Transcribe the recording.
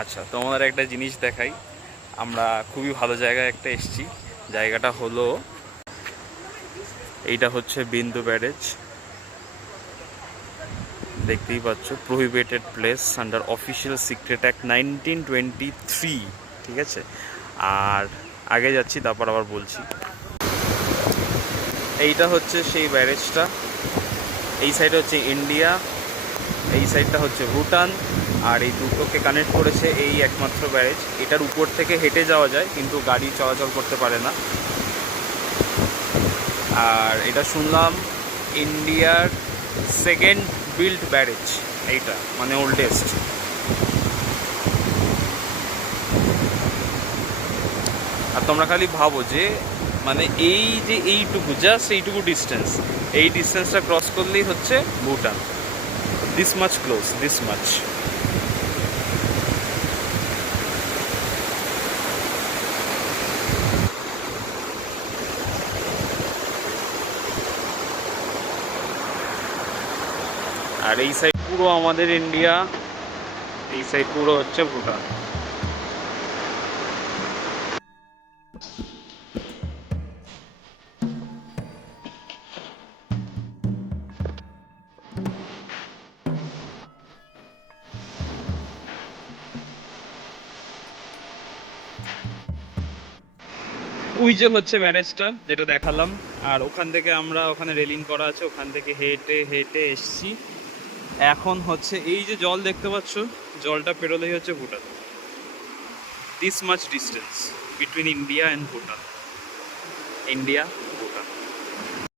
আচ্ছা, তোমাদের একটা জিনিস দেখাই। আমরা খুবই ভালো জায়গায় একটা এসেছি। জায়গাটা হলো, এইটা হচ্ছে বিন্দু ব্যারেজ। দেখতেই পাচ্ছ, prohibited place under official secret act 1923। ঠিক আছে, আর আগে যাচ্ছি, তারপর আবার বলছি। এইটা হচ্ছে সেই ব্যারেজটা। এই সাইড হচ্ছে ইন্ডিয়া, এই সাইডটা হচ্ছে ভুটান, আর এই দুটোকে কানেক্ট করেছে এই একমাত্র ব্যারেজ। এটার উপর থেকে হেঁটে যাওয়া যায়, কিন্তু গাড়ি চলাচল করতে পারে না। আর এটা শুনলাম ইন্ডিয়ার সেকেন্ড বিল্ড ব্যারেজ, এইটা মানে ওল্ডেস্ট। আর তোমরা খালি ভাবো যে মানে এই যে এইটুকু, জাস্ট এইটুকু ডিস্টেন্স, এই ডিস্টেন্সটা ক্রস করলেই হচ্ছে Bhutan. This much close, this much. আর এই সাইড পুরো আমাদের ইন্ডিয়া, এই সাইড পুরো হচ্ছে ভুটান। ওই যে হচ্ছে ব্যারেজটা যেটা দেখালাম। আর ওখান থেকে আমরা, ওখানে রেলিং করা আছে, ওখান থেকে হেঁটে হেঁটে এসছি। এখন হচ্ছে এই যে জল দেখতে পাচ্ছ, জলটা পেরোলেই হচ্ছে Bhutan. This much distance between India and Bhutan. India